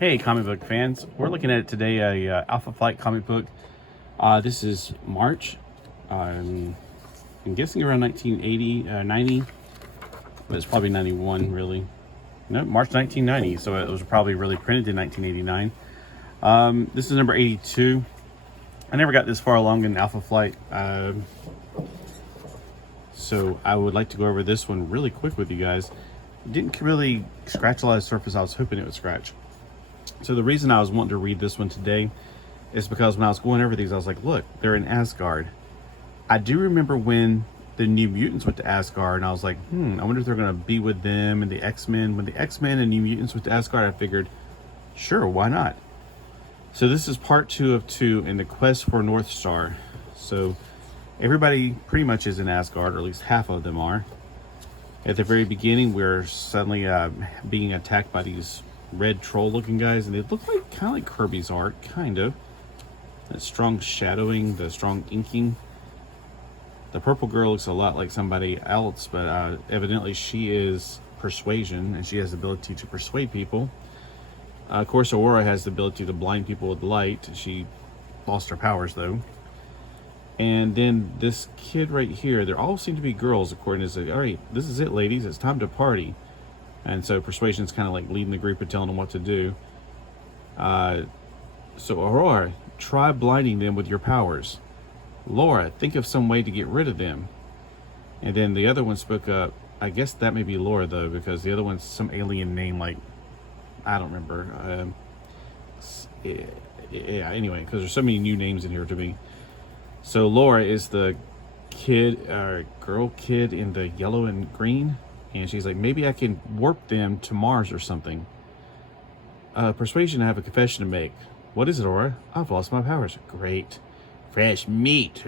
Hey, comic book fans. We're looking at it today, Alpha Flight comic book. This is March. I'm guessing around 1980, 90, but it's probably 91, really. No, March 1990, so it was probably really printed in 1989. This is number 82. I never got this far along in Alpha Flight, so I would like to go over this one really quick with you guys. It didn't really scratch a lot of surface I was hoping it would scratch. So the reason I was wanting to read this one today is because when I was going over these, I was like, look, they're in Asgard. I do remember when the New Mutants went to Asgard, and I was like, I wonder if they're going to be with them and the X-Men. When the X-Men and New Mutants went to Asgard, I figured, sure, why not? So this is part 2 of 2 in the quest for Northstar. So everybody pretty much is in Asgard, or at least half of them are. At the very beginning, we're suddenly being attacked by these red troll looking guys, and they look like kind of like Kirby's art, kind of. That strong shadowing, the strong inking. The purple girl looks a lot like somebody else, but evidently she is persuasion, and she has the ability to persuade people. Of course, Aurora has the ability to blind people with light. She lost her powers though. And then this kid right here, they all seem to be girls according to, all right, this is it, ladies, it's time to party. And so Persuasion's kind of like leading the group and telling them what to do. So Aurora, try blinding them with your powers. Laura, think of some way to get rid of them. And then the other one spoke up. I guess that may be Laura though, because the other one's some alien name, like, I don't remember. Yeah, anyway, because there's so many new names in here to me. So Laura is the kid, girl kid in the yellow and green. And she's like, maybe I can warp them to Mars or something. Persuasion, I have a confession to make. What is it, Aura? I've lost my powers. Great. Fresh meat.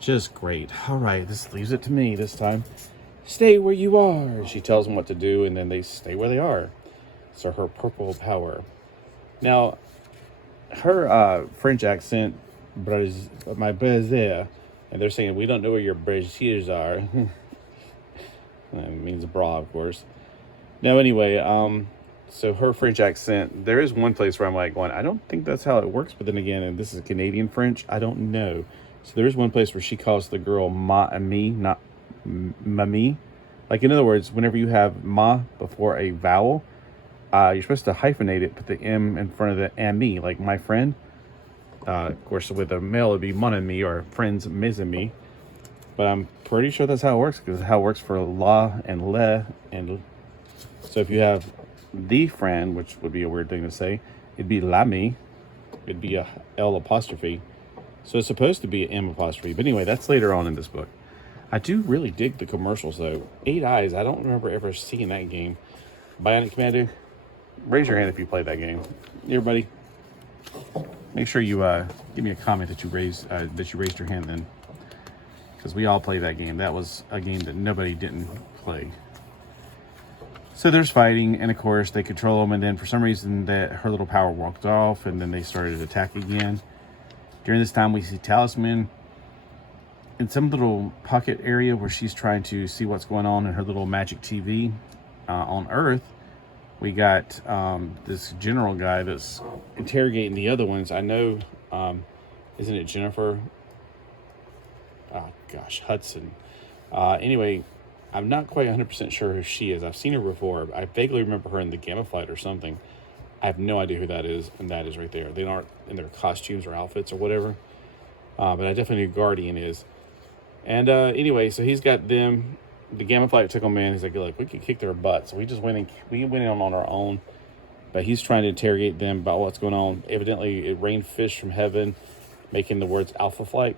Just great. All right, this leaves it to me this time. Stay where you are. She tells them what to do, and then they stay where they are. So her purple power. Now, her French accent, my Brazil, and they're saying, we don't know where your braziers are. That means bra, of course. Now, anyway, so her French accent, there is one place where I'm like going, I don't think that's how it works. But then again, and this is Canadian French, I don't know. So there is one place where she calls the girl ma and me, not mamie. Like, in other words, whenever you have ma before a vowel, you're supposed to hyphenate it, put the M in front of the ami, like my friend. Of course, with a male, it'd be mon ami, or friends, mes amis. But I'm pretty sure that's how it works, because it's how it works for la and le. And so if you have the friend, which would be a weird thing to say, it'd be l'ami. It'd be a L apostrophe. So it's supposed to be an M apostrophe. But anyway, that's later on in this book. I do really dig the commercials, though. 8 Eyes, I don't remember ever seeing that game. Bionic Commando, raise your hand if you played that game. Everybody, make sure you give me a comment that you raised your hand then. Because we all play that game. That was a game that nobody didn't play. So there's fighting, and of course they control them, and then for some reason that her little power walked off, and then they started to attack again. During this time we see Talisman in some little pocket area where she's trying to see what's going on in her little magic TV. On Earth, we got this general guy that's interrogating the other ones. I know, isn't it Jennifer? Oh gosh, Hudson. Anyway, I'm not quite 100% sure who she is. I've seen her before. I vaguely remember her in the Gamma Flight or something. I have no idea who that is, and that is right there. They aren't in their costumes or outfits or whatever. But I definitely know who Guardian is. And anyway, so he's got them. The Gamma Flight took them in. He's like, look, we could kick their butts. So we went in on our own. But he's trying to interrogate them about what's going on. Evidently, it rained fish from heaven, making the words Alpha Flight.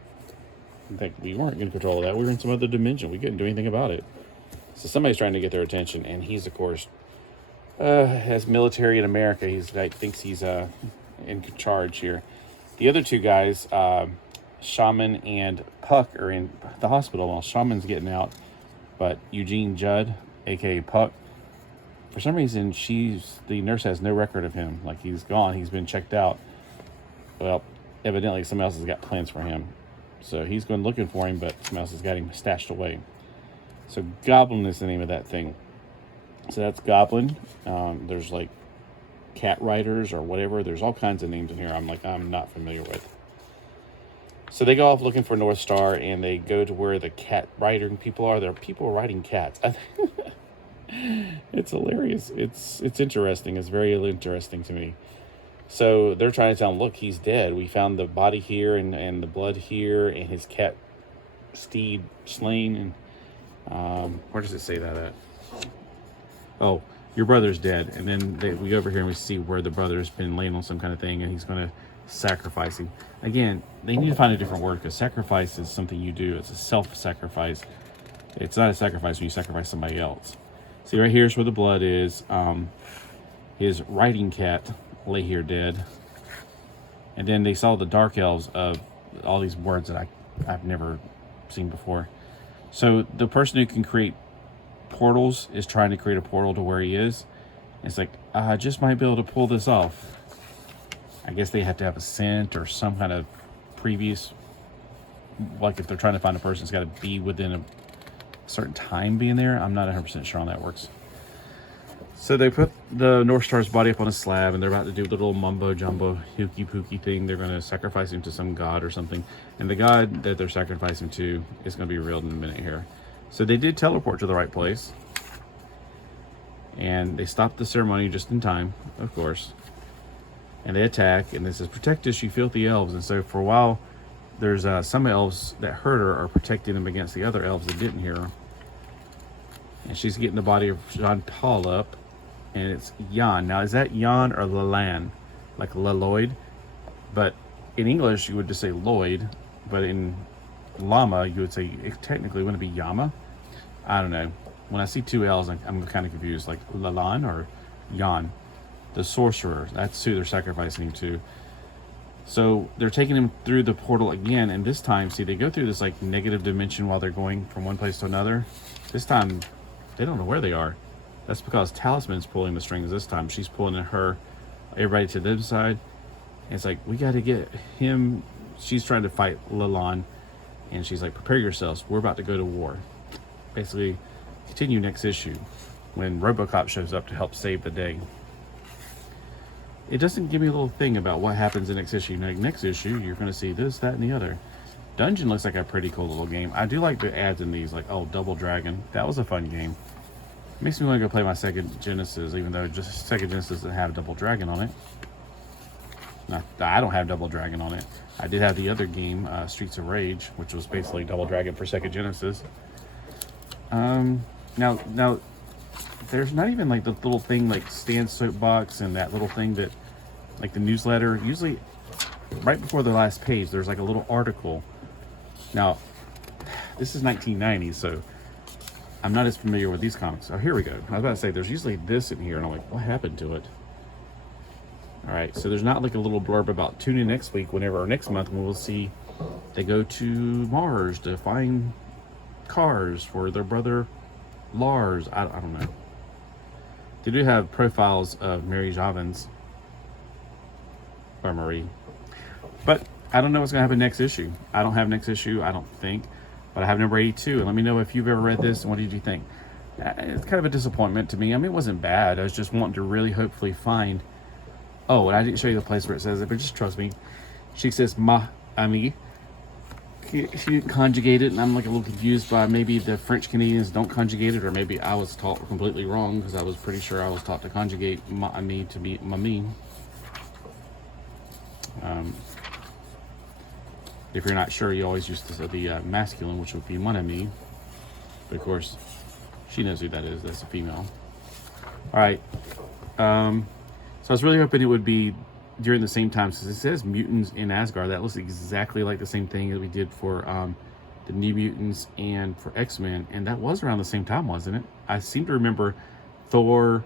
I think we weren't in control of that. We were in some other dimension. We couldn't do anything about it. So somebody's trying to get their attention, and he's, of course, as military in America, thinks he's in charge here. The other two guys, Shaman and Puck, are in the hospital while Shaman's getting out. But Eugene Judd, aka Puck, for some reason, the nurse has no record of him. Like, he's gone. He's been checked out. Well, evidently somebody else has got plans for him. So he's going looking for him, but someone else has got him stashed away. So Goblin is the name of that thing. So that's Goblin. There's like cat riders or whatever. There's all kinds of names in here I'm not familiar with. So they go off looking for Northstar, and they go to where the cat riding people are. There are people riding cats. It's hilarious. It's interesting. It's very interesting to me. So they're trying to tell him, look, he's dead. We found the body here and the blood here and his cat steed slain. And where does it say that at? Oh, your brother's dead. And then we go over here and we see where the brother's been laying on some kind of thing, and he's going to sacrifice him. Again, they need to find a different word, because sacrifice is something you do. It's a self-sacrifice. It's not a sacrifice when you sacrifice somebody else. See, right here's where the blood is. His riding cat lay here dead. And then they saw the dark elves of all these words that I've never seen before. So the person who can create portals is trying to create a portal to where he is. It's like, I just might be able to pull this off. I guess they have to have a scent or some kind of previous, like if they're trying to find a person, it's got to be within a certain time being there. I'm not 100% sure how that works. So they put the Northstar's body up on a slab, and they're about to do the little mumbo jumbo hooky pooky thing. They're going to sacrifice him to some god or something. And the god that they're sacrificing to is going to be revealed in a minute here. So they did teleport to the right place. And they stopped the ceremony just in time, of course. And they attack, and this says, protect us, you filthy elves. And so for a while, there's some elves that heard her are protecting them against the other elves that didn't hear her. And she's getting the body of Jean Paul up, and it's Jan. Now, is that Jan or Lalan? Like Lloyd? But in English, you would just say Lloyd, but in Lama, you would say, it technically wouldn't it be Yama? I don't know. When I see two L's, I'm kind of confused, like Lalan or Jan. The sorcerer, that's who they're sacrificing him to. So they're taking him through the portal again, and this time, see, they go through this like negative dimension while they're going from one place to another. This time, they don't know where they are. That's because Talisman's pulling the strings this time. She's pulling everybody to this side. And it's like, we got to get him. She's trying to fight Lalan, and she's like, prepare yourselves. We're about to go to war. Basically, continue next issue when RoboCop shows up to help save the day. It doesn't give me a little thing about what happens in next issue. Like, next issue, you're going to see this, that, and the other. Dungeon looks like a pretty cool little game. I do like the ads in these, like, oh, Double Dragon. That was a fun game. Makes me want to go play my Sega Genesis, even though just Sega Genesis doesn't have Double Dragon on it. No, I don't have Double Dragon on it. I did have the other game, Streets of Rage, which was basically Double Dragon for Sega Genesis. Now, there's not even like the little thing like Stan's Soapbox and that little thing that, like the newsletter. Usually, right before the last page, there's like a little article. Now, this is 1990, so I'm not as familiar with these comics. Oh, here we go. I was about to say, there's usually this in here, and I'm like, what happened to it? All right, so there's not like a little blurb about tune in next week, whenever, or next month, when we'll see they go to Mars to find cars for their brother Lars. I don't know. They do have profiles of Mary Javins or Marie, but I don't know what's going to happen next issue. I don't have next issue, I don't think, but I have number 82. And let me know if you've ever read this and what did you think. It's kind of a disappointment to me. I mean, it wasn't bad. I was just wanting to really hopefully find. Oh, and I didn't show you the place where it says it, but just trust me. She says ma ami. She didn't conjugate it, and I'm like a little confused by maybe the French Canadians don't conjugate it, or maybe I was taught completely wrong, because I was pretty sure I was taught to conjugate ma-ami to be mami. If you're not sure, you always use the masculine, which would be mon ami. But of course, she knows who that is. That's a female. All right. So I was really hoping it would be during the same time, since it says mutants in Asgard. That looks exactly like the same thing that we did for the New Mutants and for X-Men, and that was around the same time, wasn't it? I seem to remember Thor,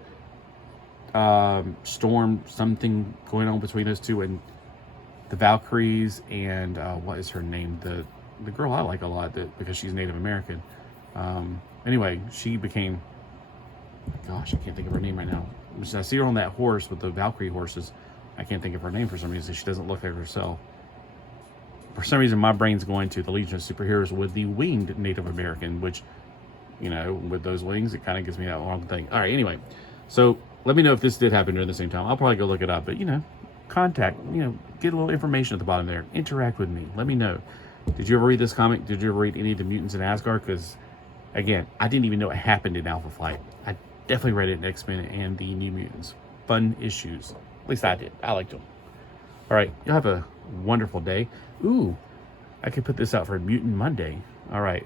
Storm, something going on between those two, and the Valkyries, and what is her name? The girl I like a lot, because she's Native American. Anyway, she became, gosh, I can't think of her name right now. I see her on that horse with the Valkyrie horses. I can't think of her name for some reason. She doesn't look like herself. For some reason, my brain's going to the Legion of Superheroes with the winged Native American, which, you know, with those wings, it kind of gives me that wrong thing. All right, anyway. So let me know if this did happen during the same time. I'll probably go look it up, but contact, get a little information at the bottom there. Interact with me. Let me know. Did you ever read this comic? Did you ever read any of the mutants in Asgard? Because, again, I didn't even know it happened in Alpha Flight. I definitely read it in X-Men and the New Mutants. Fun issues. At least I did. I liked them. All right. You'll have a wonderful day. Ooh, I could put this out for Mutant Monday. All right.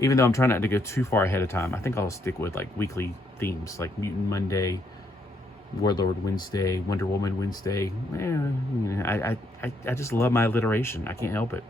Even though I'm trying not to go too far ahead of time, I think I'll stick with like weekly themes, like Mutant Monday, Warlord Wednesday, Wonder Woman Wednesday. I just love my alliteration. I can't help it.